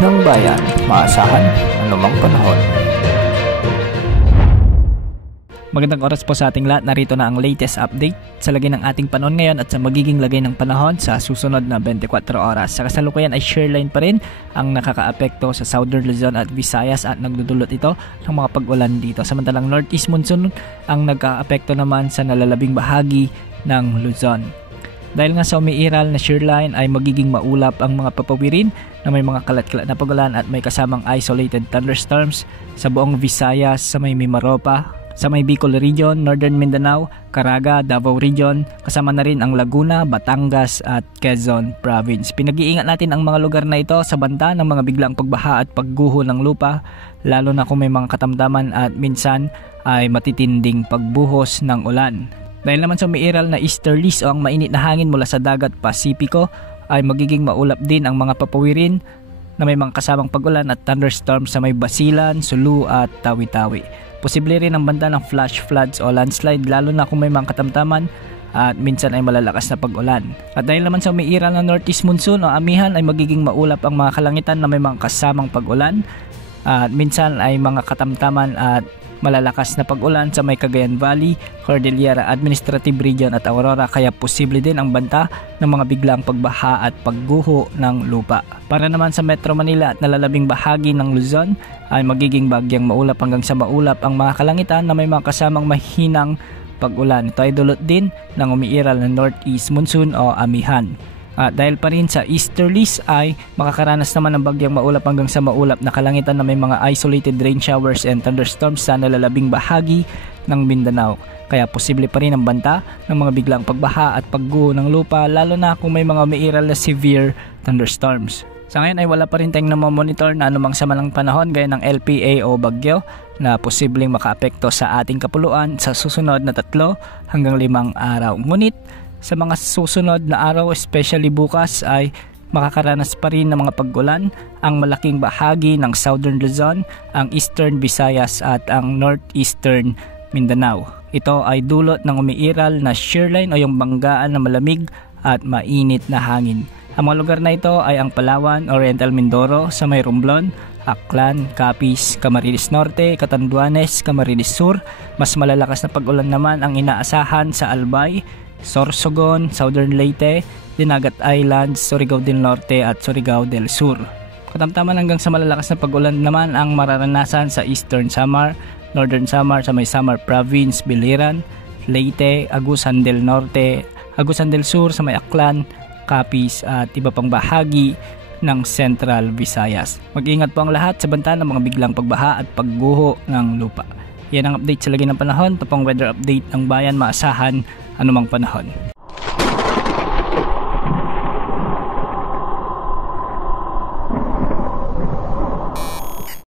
ng bayan, maasahan anumang panahon. Magandang oras po sa ating lahat. Narito na ang latest update sa lagay ng ating panahon ngayon at sa magiging lagay ng panahon sa susunod na 24 oras. Sa kasalukuyan ay shoreline pa rin ang nakakaapekto sa Southern Luzon at Visayas at nagdudulot ito ng mga pag-ulan dito. Samantalang Northeast Monsoon ang nagkaapekto naman sa nalalabing bahagi ng Luzon. Dahil nga sa umiiral na shoreline ay magiging maulap ang mga papawirin na may mga kalat-kalat na pag-ulan at may kasamang isolated thunderstorms sa buong Visayas, sa may Mimaropa, sa may Bicol Region, Northern Mindanao, Caraga, Davao Region, kasama na rin ang Laguna, Batangas at Quezon Province. Pinag-iingat natin ang mga lugar na ito sa banta ng mga biglang pagbaha at pagguho ng lupa, lalo na kung may mga katamtaman at minsan ay matitinding pagbuhos ng ulan. Dahil naman sa umiiral na easterlies o ang mainit na hangin mula sa dagat Pasipiko ay magiging maulap din ang mga papawirin na may mga kasamang pag-ulan at thunderstorms sa may Basilan, Sulu at Tawi-Tawi. Posible rin ang banta ng flash floods o landslide lalo na kung may mga katamtaman at minsan ay malalakas na pag-ulan. At dahil naman sa umiiral na Northeast Monsoon o amihan ay magiging maulap ang mga kalangitan na may mga kasamang pag-ulan at minsan ay mga katamtaman at malalakas na pag-ulan sa may Cagayan Valley, Cordillera Administrative Region at Aurora, kaya posible din ang banta ng mga biglang pagbaha at pagguho ng lupa. Para naman sa Metro Manila at nalalabing bahagi ng Luzon ay magiging bagyang maulap hanggang sa maulap ang mga kalangitan na may mga kasamang mahinang pag-ulan. Ito ay dulot din ng umiiral na Northeast Monsoon o amihan. Dahil pa rin sa easterlies ay makakaranas naman ng bagyang maulap hanggang sa maulap na kalangitan na may mga isolated rain showers and thunderstorms sa nalalabing bahagi ng Mindanao. Kaya posible pa rin ang banta ng mga biglang pagbaha at pagguho ng lupa lalo na kung may mga umiiral na severe thunderstorms. Sa ngayon ay wala pa rin tayong namamonitor na anumang samalang panahon gaya ng LPA o bagyo na posibleng makaapekto sa ating kapuluan sa susunod na 3 hanggang 5 araw. Ngunit sa mga susunod na araw, especially bukas, ay makakaranas pa rin ng mga pag-ulan ang malaking bahagi ng Southern Luzon, ang Eastern Visayas at ang Northeastern Mindanao. Ito ay dulot ng umiiral na shoreline o yung banggaan na malamig at mainit na hangin. Ang mga lugar na ito ay ang Palawan, Oriental Mindoro, sa may Romblon, Aklan, Capiz, Camarines Norte, Catanduanes, Camarines Sur. Mas malalakas na pag-ulan naman ang inaasahan sa Albay, Sorsogon, Southern Leyte, Dinagat Islands, Surigao del Norte at Surigao del Sur. Katamtaman hanggang sa malalakas na pag-ulan naman ang mararanasan sa Eastern Samar, Northern Samar sa may Samar Province, Biliran, Leyte, Agusan del Norte, Agusan del Sur sa may Aklan, Capiz at iba pang bahagi ng Central Visayas. Mag-ingat po ang lahat sa banta ng mga biglang pagbaha at pagguho ng lupa. Yan ang update sa lagay ng panahon. Ito pong weather update ng bayan, maasahan anumang panahon.